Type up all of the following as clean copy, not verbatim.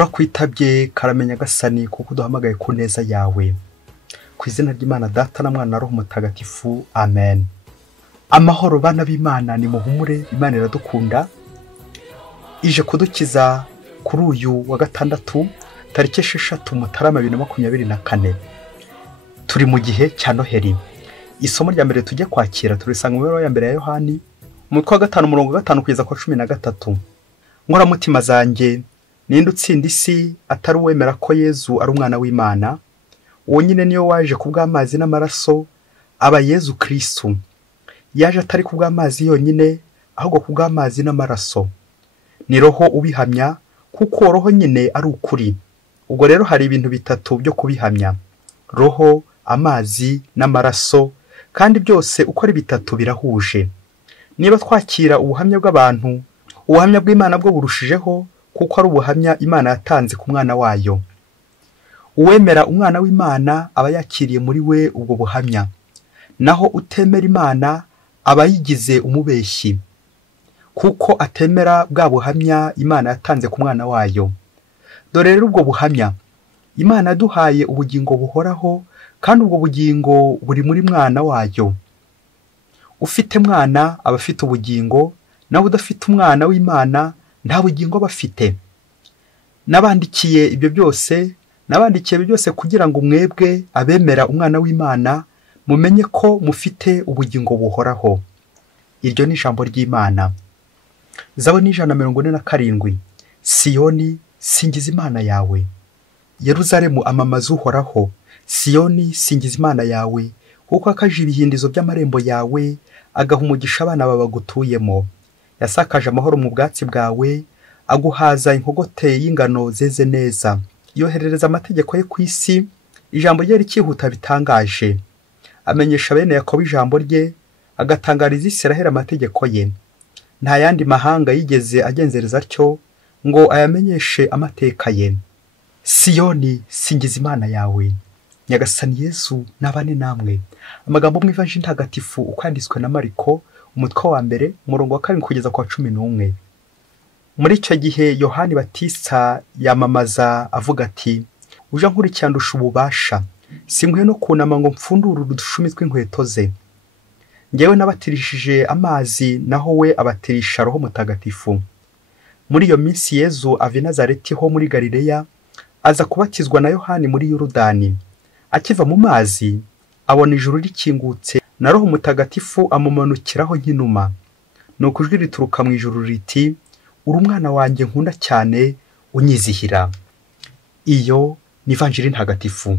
turakwitabye karamenya gasani kuko duhamagaye ku neza yawe, ku izina ry'Imana Data na Mwana na Roho Mutagatifu, amen. Amahoro bana b'Imana, ni muhumure, Imana iradukunda, ije kudukiza kuri uyu wa gatandatu tariki 6 Mutarama 2024. Turi mu gihe cya Noheli. Isomo rya mbere tujye kwakira turisanga mu ya mbere ya Yohani umutwe wa 5:5 kugeza kwa 13. Nkora mutima zanjye, ninde utsinda isi atari uwemera ko Yezu ari umwana w'Imana? Uwo nyine niyo waje kubw'amazi n'amaraso, aba Yezu Kristu. Yaje atari kubw'amazi yonyine, ahubwo kubw'amazi n'amaraso. Ni Roho ubihamya, kuko Roho nyine ari ukuri. Ubwo rero hari ibintu bitatu byo kubihamya: Roho, amazi n'amaraso, kandi byose uko ari bitatu birahuje. Niba twakira ubuhamya bw'abantu, ubuhamya bw'Imana bwo burushijeho, kuko ari ubuhamya Imana yatanze ku mwana wayo. Uwemera umwana w'Imana aba yakiriye muri we ubwo buhamya, naho utemera Imana aba yigize umubeshyi, kuko atemera bwa buhamya Imana yatanze ku mwana wayo. Dore rero ubwo buhamya: Imana yaduhaye ubugingo buhoraho, kandi ubwo bugingo buri muri mwana wayo. Ufite mwana aba afite ubugingo, nawe udafite umwana w'Imana nta bugingo bafite. Nabandikiye ibyo byose kugira ngo mwebwe abemera umwana w'Imana mumenye ko mufite ubugingo buhoraho. Iryo ni ijambo ry'Imana. Zaburi 147. Siyoni, singiza Imana yawe. Yeruzalemu, amamaza uhoraho. Siyoni, singiza Imana yawe, kuko akaje ibihindizo by'amarembo yawe, agaha umugisha abana babagutuyemo. Yasakaje amahoro mu bwatsi bwawe, aguhaza inkogote y'ingano zeze neza. Yoherereza amategeko ye ku isi, ijambo rye rikihuta bitangaje. Amenyesha bene Yakobo ijambo rye, agatangariza Isiraheli amategeko ye. Nta yandi mahanga yigeze agenzereza atyo ngo ayamenyeshe amateka ye. Siyoni, singiza Imana yawe. Nyagasani Yesu nabane namwe. Amagambo mu Ivanjili ntagatifu uko yanditswe na Mariko, umutwe wa 1 umurongo wa 7 kugeza kwa 11. Muri icyo gihe Yohani Batista yamamaza avuga ati: uje nkurikira ndusha ububasha, sinkwiye no kunama ngo mfundure udushumi tw'inkweto ze. Ngewe nabatirishije amazi, naho we abatirisha Roho Mutagatifu. Muri iyo minsi Yezu ava i Nazareti ho muri Galileya, aza kubatizwa na Yohani muri Yorodani. Akiva mu mazi, abona ijuru rikingutse, na Roho Mutagatifu amumanukiraho nk'inuma. Nuko ijwi rituruka mu ijuru riti: uri umwana wanjye nkunda cyane, unyizihira. Iyo ni Ivanjili ntagatifu.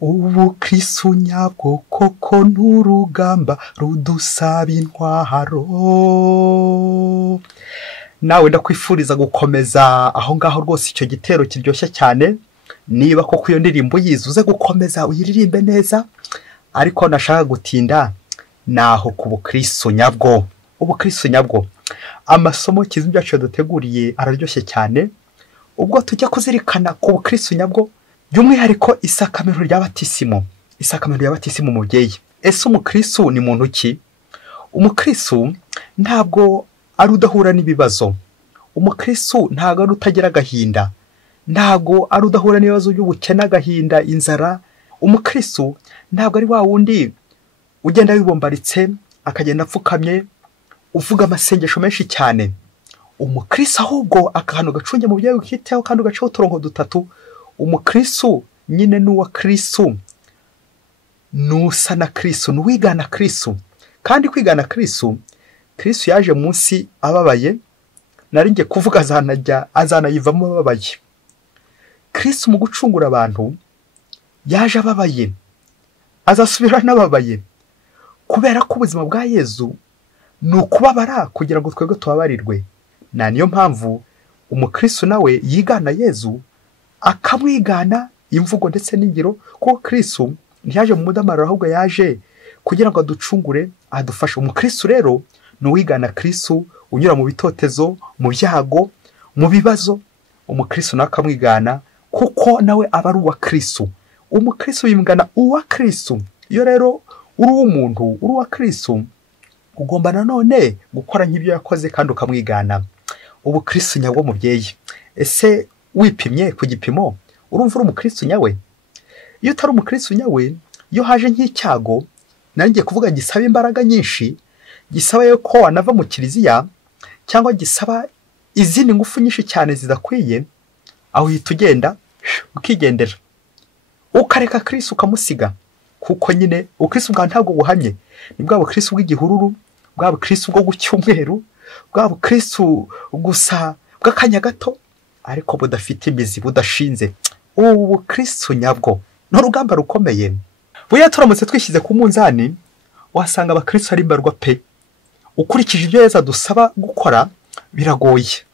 Ubukristu nyabwo koko n'urugamba, rudusaba intwaro. Nawe ndakwifuriza gukomeza aho ngaho rwose icyo gitero kiryoshye cyane. Niba koko iyo ndirimbo yizuze gukomeza uyiririmbe neza, ariko nashaka gutinda naho ku bukristu nyabwo. Ubukristu nyabwo, amasomo kizimya cyacu duteguriye araryoshye cyane. Ubwo tujya kuzirikana ku bukristu nyabwo, by'umwihariko isakamento rya batisimo mubyeyi. Ese umukristu ni muntu ki? Umukristu ntabwo ari udahura n'ibibazo. Umukristu ntabwo ari utagira agahinda, ntabwo ari udahura n'ibibazo by'ubukene, agahinda, inzara. Umukristu ntabwo ari wa wundi ugenda wibombaritse akagenda apfukamye uvuga amasengesho menshi cyane. Umukristu ahubwo akantu gacunge mu byawe ukiteho kandi ugacaho uturongo dutatu. Umukristu nyine n'uwa Kristu, nusa na Kristu, nuwigana Kristu. Kandi kwigana Kristu yaje munsi ababaye, naringe kuvuga azanayivamo ababaye. Kristu mu gucungura abantu yaje ababaye, azasubira n'ababaye, kubera ko ubuzima bwa Yezu ni ukubabara kugira ngo twebwe tubabarirwe. Na niyo mpamvu umukristu nawe yigana Yezu, akamwigana imvugo ndetse n'ingiro, kuko Kristu ntiyaje mu mudamararo, ahubwo yaje kugira ngo aducungure, adufashe. Umukristu rero ni uwigana Kristu, unyura mu bitotezo, mu byago, mu bibazo. Umukristu nawe akamwigana, kuko nawe aba ari uwa Kristu. Umukristu yimgana uwa Kristu. Iyo rero uri umuntu, uri uwa Kristu, ugomba nanone gukora nk'ibyo yakoze kandi ukamwigana. Ubukristu nyabwo mubyeyi. Ese wipimye ku gipimo urumva uri umukristo nyawe? Iyo utari umukristo nyawe, iyo haje nk'icyago nanjye kuvuga gisaba imbaraga nyinshi, gisaba yuko wanava mu kiliziya cyangwa gisaba izindi ngufu nyinshi cyane zidakwiye, aho uhita ugenda ukigendera ukareka Kristo ukamusiga, kuko nyine ubukristo bwawe ntabwo buhamye. Ni bwa bukristo bw'igihururu, bwa bukristo bwo gucyumweru, bwa bukristo gusa bw'akanya gato ariko budafite imizi, budashinze. Ubu bukristo nyabwo ni urugamba rukomeye. Buya turamutse twishyize ku munzani wasanga abakristo ari mbarwa pe. Ukurikije ibyo Yesu adusaba gukora biragoye.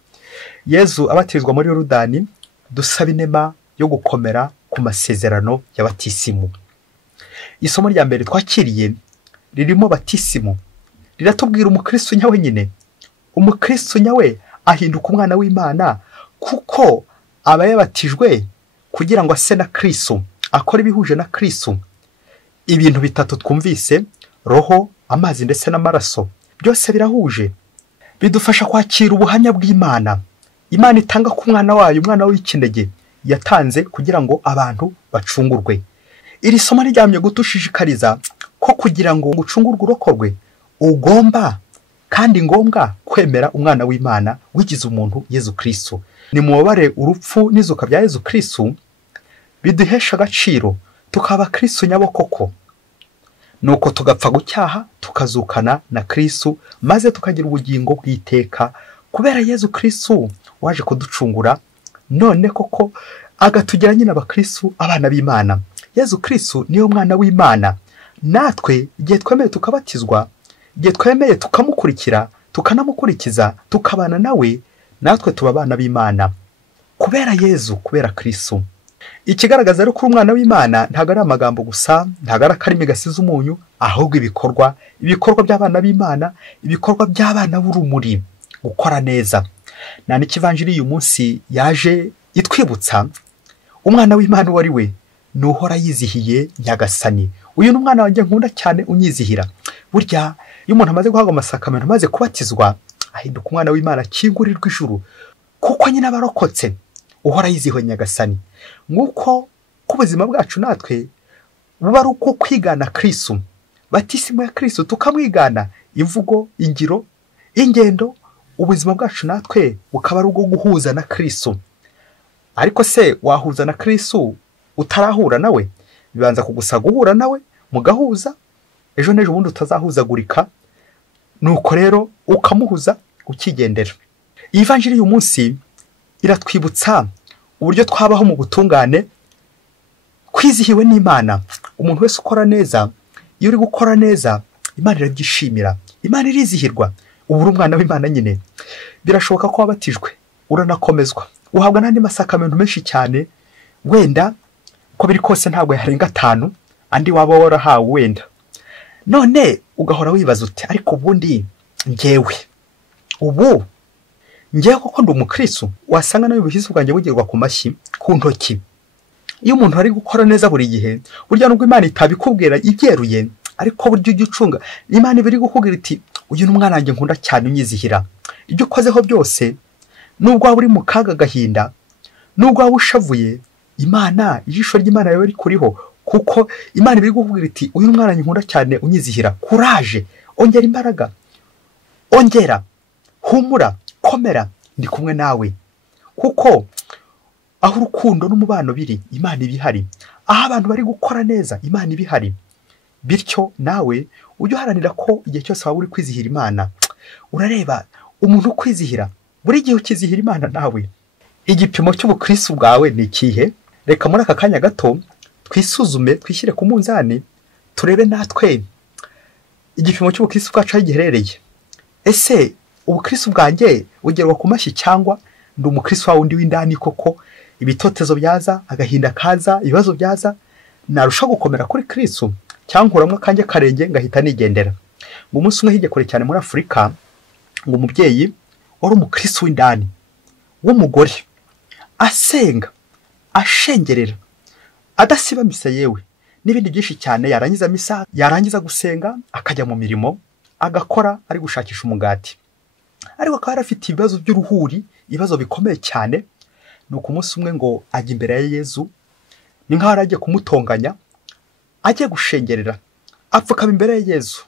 Yesu abatirizwa muri Yorodani dusaba inema yo gukomera ku masezerano y'abatisimu. Isomo rya mbere twakiriye ririmo batisimu, riratubwira umukristo nyawe nyine. Umukristo nyawe ahinduka umwana w'Imana kuko aba yabatijwe kugira ngo ase na Kristo, akora ibihuje na Kristo. Ibintu bitatu twumvise, roho, amazi ndetse n'amaraso, byose birahuje. Bidufasha kwakira ubuhamya bw'Imana. Imana itanga ku mwana wayo, umwana w'ikinege yatanze kugira ngo abantu bacungurwe. Iri somo ryamye gutushishikariza ko kugira ngo ucungurwe urokorwe ugomba kandi ngombwa kwemera umwana w'Imana wigize umuntu, Yesu Kristo. Ni mubabare urupfu n'izuka bya Yesu Kristo biduhesha agaciro tukaba Kristo nyabo koko. Nuko tugapfa gucyaha tukazukana na Kristo, maze tukagira ubugingo bw'iteka kubera Yesu Kristo waje kuducungura, none koko agatugira nyine abakristo, abana b'Imana. Yesu Kristo niyo mwana w'Imana. Natwe igihe twemeye tukabatizwa, igihe twemeye tukamukurikira, tukanamukurikiza, tukabana nawe, natwe tuba abana b'Imana kubera Yesu, kubera Kristo. Ikigaragaza ari ko umwana w'Imana ntago ari amagambo gusa, ntago ari akarimi gasize umunyu, ahubwo ibikorwa by'abana b'Imana, ibikorwa by'abana b'urumuri, gukora neza. Na n'ikivanjiri uyu munsi yaje itwibutsa umwana w'Imana wari we Nuhura yizihiye Nyagasani. Uyu ni umwana wanjye nkunda cyane unyizihira. Burya iyo umuntu amaze guhabwa amasakamento, amaze kubatizwa, ahinduka umwana w'Imana kingurirwa ijuru, kuko nyine abarokotse uhora yizihiwe Nyagasani. Nguko ku buzima bwacu natwe buba ari uko kwigana Kristo, batisimu ya Kristo tukamwigana, imvugo, ingiro, ingendo, ubuzima bwacu natwe bukaba ari ubwo guhuza na Kristo. Ariko se wahuza na Kristo utarahura nawe? Bibanza kugusaba guhura nawe mugahuza, ejo n'ejo bundi utazahuzagurika, nuko rero ukamuhuza ukigendera. Iyi vanjiri uyu munsi iratwibutsa uburyo twabaho mu butungane, kwizihiwe n'Imana. Umuntu wese ukora neza, iyo uri gukora neza, Imana irabyishimira, Imana irizihirwa. Ubu uri umwana w'Imana nyine. Birashoboka ko wabatijwe, uranakomezwa, uhabwa n'andi masakamento menshi cyane, wenda ko biri kose ntabwo yarenga 5 andi waba warahawe wenda. None ugahora wibaza uti ariko ubundi ngewe koko ndi umukristo? Wasanga nawe ubushize bwanjye bugirwa ku mashyi, ku ntoki. Iyo umuntu ari gukora neza buri gihe, burya nubwo Imana itabikubwira ibyeruye, ariko buryo ujya ucunga, Imana ibiri gukubwira iti uyu ni umwana wanjye nkunda cyane unyizihira. Ibyo ukozeho byose, nubwo waba uri mu kaga gahinda, nubwo waba ushavuye, Imana, ijisho ry'Imana yawe rikuriho, kuko Imana ibiri gukubwira iti uyu ni umwana wanjye nkunda cyane unyizihira. Kuraje, ongera imbaraga, ongera, humura, komera, ndi kumwe nawe. Kuko aho urukundo n'umubano biri, Imana ibihari. Aho abantu bari gukora neza, Imana ibihari. Bityo nawe ujye uharanira ko igihe cyose waba uri kwizihira Imana. Urareba umuntu kwizihira, buri gihe ukizihira Imana nawe. Igipimo cy'ubukristu bwawe ni ikihe? Reka muri aka kanya gato twisuzume, twishyire ku munzani, turebe natwe igipimo cy'ubukristu bwacu aho giherereye. Ese ubukristu bwanjye bugerwa ku mashyi cyangwa ndi umukristu wawe undi w'indani koko? Ibitotezo byaza, agahinda kaza, ibibazo byaza, narusha gukomera kuri Kristo cyangwa nkuramwe kanjye karenge ngahita nigendera. Ngo umunsi umwe hige kure cyane muri Afurika, ngo umubyeyi wari umukristo w'indani w'umugore asenga, ashengerera, adasiba misa yewe n'ibindi byinshi cyane. Yarangiza misa, yarangiza gusenga akajya mu mirimo, agakora ari gushakisha umugati. Ariko akaba afite ibibazo by'uruhuri, ibibazo bikomeye cyane. nuko umunsi umwe ngo ajya imbere ya Yezu, ni nk'aho yari agiye kumutonganya, agiye gushengerera, apfukama imbere ya Yezu.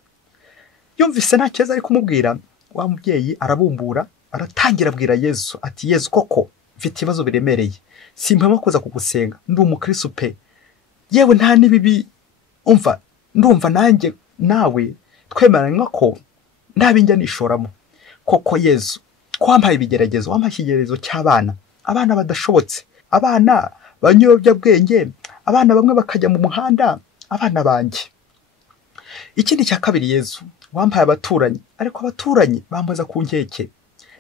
Yumvise nta kibazo ari kumubwira, wa mubyeyi arabumbura, aratangira abwira Yezu ati, Yezu koko mfite ibibazo biremereye, simpema kuza kugusenga, ndi umukristo pe, yewe nta n'ibibi, umva ndumva nanjye nawe twemeranywa ko nta binjya nishoramo. Koko Yezu, ko wampaye ibigeragezo, wampaye ikigeragezo cy'abana, abana badashobotse, abana banyobyabwenge, abana bamwe bakajya mu muhanda, abana banjye. Ikindi cya kabiri Yezu, wampaye abaturanyi, ariko abaturanyi bambaza ku nkeke,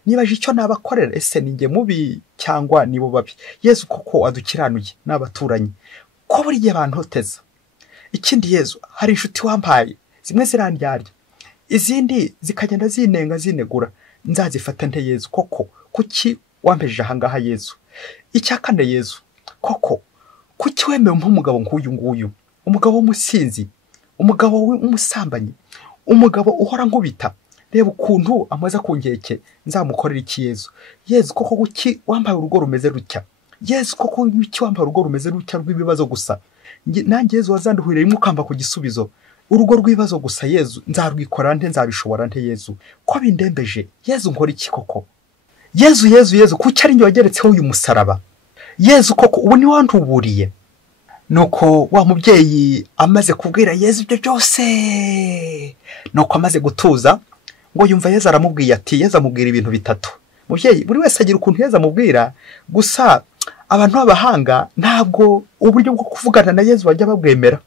nibaje icyo nabakorera, ese ni njye mubi cyangwa nibo babi? Yezu koko adukiranuye n'abaturanyi, ko buri gihe bantoteza. Ikindi Yezu, hari inshuti wampaye, zimwe zirandyarya, izindi zikagenda zinenga zinegura, nzazifata nte Yezu koko? Kuki wampejeje aha ngaha Yezu? Icya kane Yezu, koko kuki wemeye nk'umugabo nk'uyu nguyu, umugabo w'umusinzi, umugabo w'umusambanyi, umugabo uhora nkubita, reba ukuntu amaze ku nkeke, nzamukorera iki Yezu? Yezu koko kuki wambaye urugo rumeze rutya? Yezu koko kuki wambaye urugo rumeze rutya rw'ibibazo gusa? Nanjye Yezu wazanduhurira rimwe ukamba ku gisubizo, urugo rw'ibibazo gusa Yezu, nzarwikora nte, nzabishobora nte Yezu? Ko bindembeje Yezu, nkora iki koko? Yezu Yezu Yezu, kuki ari njye wageretseho uyu musaraba? Yezu koko ubu ni wantuburiye. Nuko wa mubyeyi amaze kubwira Yezu ibyo byose, nuko amaze gutuza, ngo yumva Yezu aramubwiye ati, Yezu amubwira ibintu bitatu. Mubyeyi buri wese agira ukuntu Yezu amubwira, gusa abantu b'abahanga ntabwo uburyo bwo kuvugana na Yezu bajya babwemera.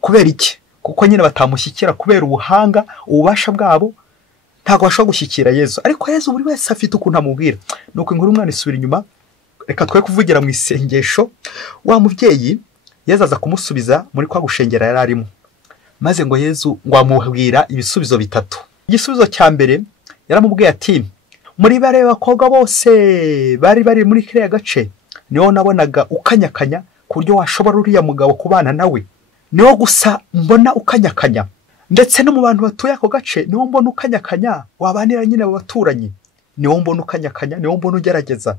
Kubera iki? Kuko nyine batamushyikira kubera ubuhanga, ububasha bwabo, ntabwo bashobora gushyikira Yezu. Ariko Yezu buri wese afite ukuntu amubwira. Nuko inkuru umwana isubira inyuma, reka twe kuvugira mu isengesho. Wa mubyeyi Yezu aza kumusubiza muri kwa gushengera yari arimo, maze ngo Yezu ngo amubwira ibisubizo bitatu. Igisubizo cya mbere yaramubwiye ati, muri bare bakobwa bose bari muri kiriya gace, niho nabonaga ukanyakanya ku buryo washobora uriya mugabo kubana nawe, niho gusa mbona ukanyakanya. Ndetse no mu bantu batuye ako gace niho mbona ukanyakanya, wabanira nyine abo baturanyi, niho mbona ukanyakanya, niho mbona ugerageza.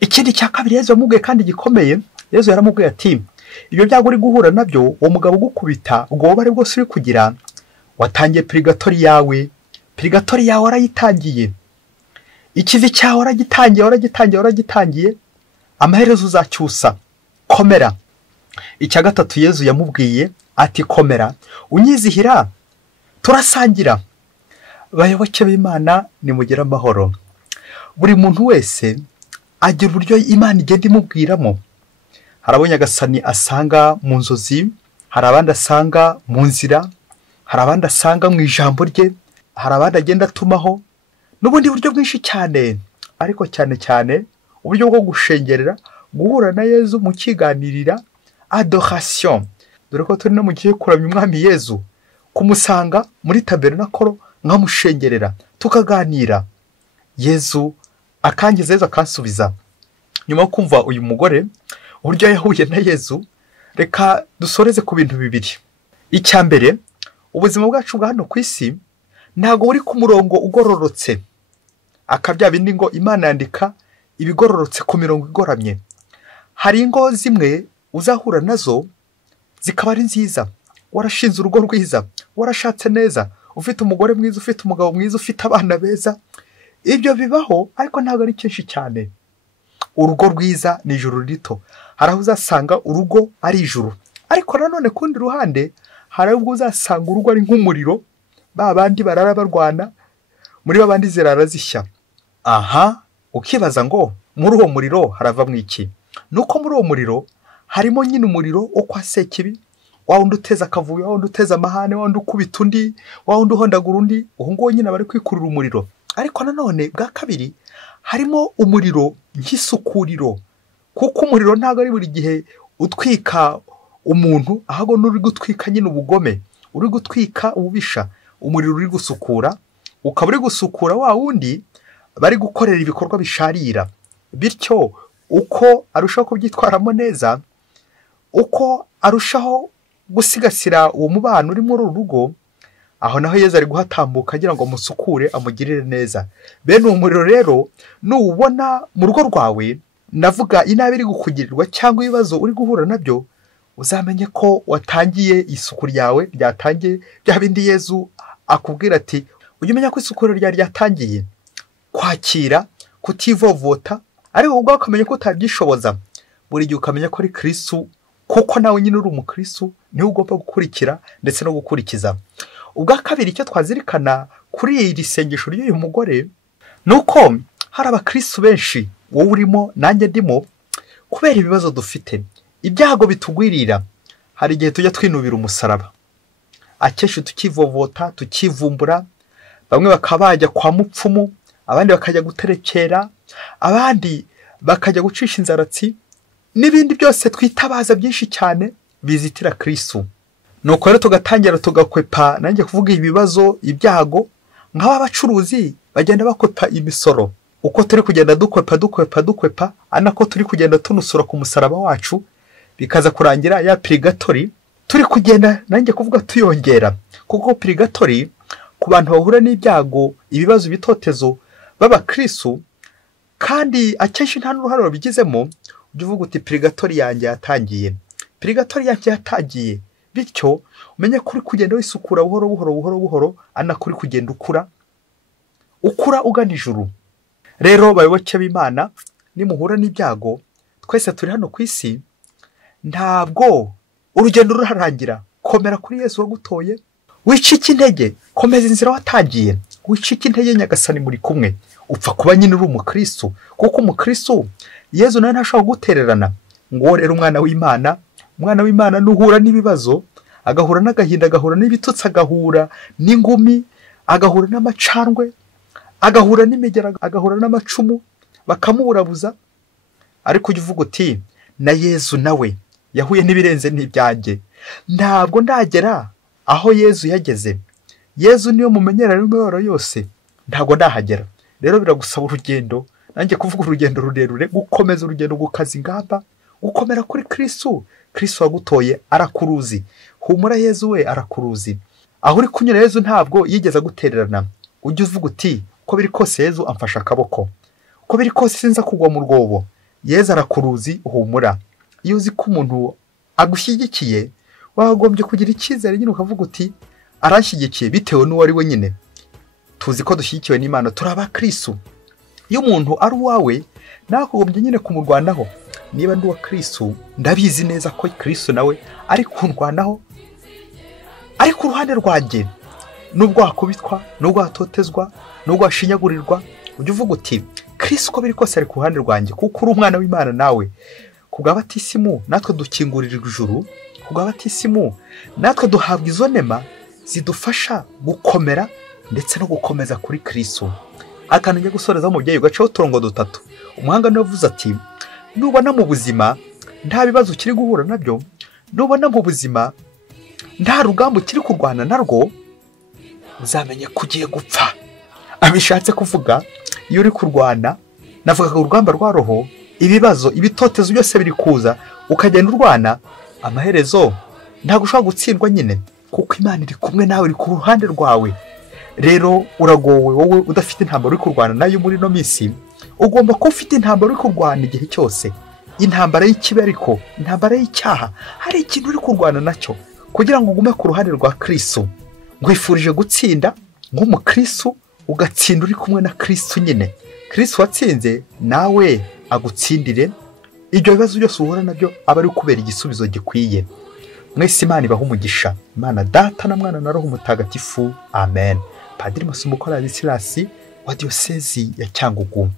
Ikindi cya kabiri Yezu yamubwiye kandi gikomeye, Yezu yaramubwiye ati, ibyo byago uri guhura nabyo, uwo mugabo ugukubita, ubwo bubabare bwose uri kugira, watangiye purigatori yawe, purigatori yawe warayitangiye, ikivi cyawe waragitangiye, amaherezo uzacyusa, komera. Icya gatatu Yezu yamubwiye ati, komera unyizihira, turasangira. Bayoboke b'Imana, nimugire amahoro. Buri muntu wese agira uburyo Imana igenda imubwiramo. Hari abo Nyagasani asanga mu nzozi, hari abandi asanga mu nzira, hari abandi asanga mu ijambo rye, hari abandi agenda atumaho, n'ubundi buryo bwinshi cyane. Ariko cyane cyane uburyo bwo gushengerera, guhura na Yezu mu kiganirira, adoration. Dore ko turi no mu gihe kuramya umwami Yezu, kumusanga muri tabernakolo nkamushengerera, tukaganira. Yezu akangiza, Yezu akansubiza. Nyuma yo kumva uyu mugore uburyo yahuye na Yezu, reka dusoreze ku bintu bibiri. Icya mbere, ubuzima bwacu bwa hano ku isi ntago buri ku murongo ugororotse. Akabya bindi ngo Imana yandika ibigororotse ku mirongo igoramye. Hari ingo zimwe uzahura nazo zikaba ari nziza, warashinze urugo rwiza, warashatse neza, ufite umugore mwiza, ufite umugabo mwiza, ufite abana beza. Ibyo bibaho, ariko ntago ari cyinshi cyane. Urugo rwiza ni ijuru rito. Hari aho uzasanga urugo ari ijuru, ariko nanone kundi ruhande hari ubwo uzasanga urugo ari nk'umuriro, babandi barara barwana, muri babandi zirara zishya. Aha ukibaza ngo muri uwo muriro haravamo iki? Nuko muri uwo muriro harimo nyine umuriro wo kwa Sekibi, wa wundi uteza akavuyo, wa wundi uteza amahane, wa wundi ukubita undi, wa wundi uhondagura undi. Uho ngo nyine bari kwikurura umuriro. Ariko nanone bwa kabiri harimo umuriro nk'isukuriro, kuko umuriro ntago ari buri gihe utwika umuntu, ahubwo n'uri gutwika nyine ubugome, uri gutwika ububisha. Umuriro uri gusukura, ukaba uri gusukura wa wundi bari gukorera ibikorwa bisharira. Bityo uko arushaho kubyitwaramo neza, uko arushaho gusigasira uwo mubano uri muri uru rugo, aho naho Yezu ari guhatambuka agira ngo amusukure, amugirire neza. Bene uwo muriro rero nuwubona mu rugo rwawe, navuga inabi iri gukugirirwa cyangwa ibibazo uri guhura nabyo, uzamenye ko watangiye isuku ryawe ryatangiye bya bindi Yezu akubwira ati ujye umenya ko isuku ryawe ryatangiye kwakira, kutivovota, ariko ubwo ukamenya ko utabyishoboza. Buri gihe ukamenya ko ari Kristo, kuko nawe nyine uri umukristo, niwe ugomba gukurikira ndetse no gukurikiza. Ubwa kabiri icyo twazirikana kuri iri sengesho ry'uyu mugore nuko hari abakristo benshi, wowe urimo nanjye ndimo, kubera ibibazo dufite, ibyago bitugwirira, hari igihe tujya twinubira umusaraba, akenshi tukivovota, tukivumbura, bamwe bakaba bajya kwa mupfumu, abandi bakajya guterekera, abandi bakajya gucisha inzaratsi, n'ibindi byose twitabaza byinshi cyane bizitira Kristo. Nuko rero tugatangira tugakwepa, nanjye kuvuga ibibazo, ibyago, nk'aba bacuruzi bagenda bakwepa imisoro. Uko turi kugenda dukwepa, anako turi kugenda tunusura ku musaraba wacu, bikaza kurangira ya purigatori turi kugenda nanjye kuvuga tuyongera. Kuko purigatori ku bantu bahura n'ibyago, ibibazo, bitotezo b'abakristo, kandi akenshi nta n'uruhare babigizemo, ujye uvuga uti purigatori yanjye yatangiye, purigatori yanjye yatangiye. Bityo umenye ko uri kugenda wisukura buhoro, anako uri kugenda ukura ugana ijuru. Rero bayoboke b'Imana, nimuhura n'ibyago, twese turi hano ku isi, ntabwo urugendo rurarangira. Komera kuri Yesu wagutoye, wicike intege, komeza inzira watangiye, wicike intege, Nyagasani muri kumwe. Upfa kuba nyine uri umukristo, kuko umukristo Yesu nawe ntashobora gutererana. Ngo rero umwana w'Imana nuhura n'ibibazo, agahura n'agahinda, agahura n'ibitutsi, agahura n'ingumi, agahura n'amacandwe, agahura n'imigera, agahura n'amacumu, bakamuburabuza, ariko ujye uvuga uti na Yesu nawe yahuye n'ibirenze n'ibyanjye. Ntabwo ndagera aho Yesu yageze. Yesu niyo mumenyera n'imibabaro yose, ntabwo ndahagera. Rero biragusaba urugendo, nanjye kuvuga urugendo rurerure, gukomeza urugendo, gukaza ingamba, gukomera kuri Kristo. Kristo wagutoye arakuruzi, humura Yesu we arakuruzi. Aho uri kunyura Yesu ntabwo yigeze agutererana. Ujye uvuga uti uko biri kose Yesu amfasha akaboko, uko biri kose sinza kugwa mu rwobo, Yesu arakuruzi, humura. Iyo uzi ko umuntu agushyigikiye, wagombye kugira icyizere nyine ukavuga uti arashyigikiye, bitewe n'uwo ari we nyine. Tuzi ko dushyigikiwe n'Imana, turi abakristo. Iyo umuntu ari uwawe, nawe ugombye nyine kumurwanaho. Niba ndi uwa Kristo, ndabizi neza ko Kristo nawe ari kundwanaho, ari ku ruhande rwanjye. Nubwo wakubitwa, nubwo watotezwa, nubwo washinyagurirwa, ujye uvuga uti Kristo uko biri kose ari ku ruhande rwanjye, kuko uri umwana w'Imana nawe. Kubwa batisimu natwe dukinguririrwa ijuru, kubwa batisimu natwe duhabwa izo nema zidufasha gukomera ndetse no gukomeza kuri Kristo. Akantu njye gusoreza mu byeyi gacaho uturongo dutatu. Umuhanga niwe uvuze ati nubona mu buzima nta bibazo ukiri guhura nabyo, nubona mu buzima nta rugamba ukiri kurwana narwo, uzamenye ko ugiye gupfa. Abishatse kuvuga iyo uri kurwana, navuga ko urugamba rwa roho, ibibazo, ibitotezo byose biri kuza, ukagenda urwana, amaherezo ntabwo ushobora gutsindwa nyine, kuko Imana iri kumwe nawe, iri ku ruhande rwawe. Rero uragowe wowe udafite intambara uri kurwana nayo muri no minsi. Ugomba ko ufite intambara uri kurwana igihe cyose, intambara y'ikibi, ariko intambara y'icyaha. Hari ikintu uri kurwana nacyo, kugira ngo ugume ku ruhande rwa Kristo. Ngwifurije gutsinda nk'umukristo, ugatsinda uri kumwe na Kristo nyine. Kristo watsinze, nawe agutsindire. Ibyo bibazo byose uhura nabyo aba ari kubera igisubizo gikwiye. Mwese Imana ibaha umugisha. Imana Data na Mwana na Roho Mutagatifu. Amen. Padiri Masumbuko Ladislas wa Diocese ya Cyangugu.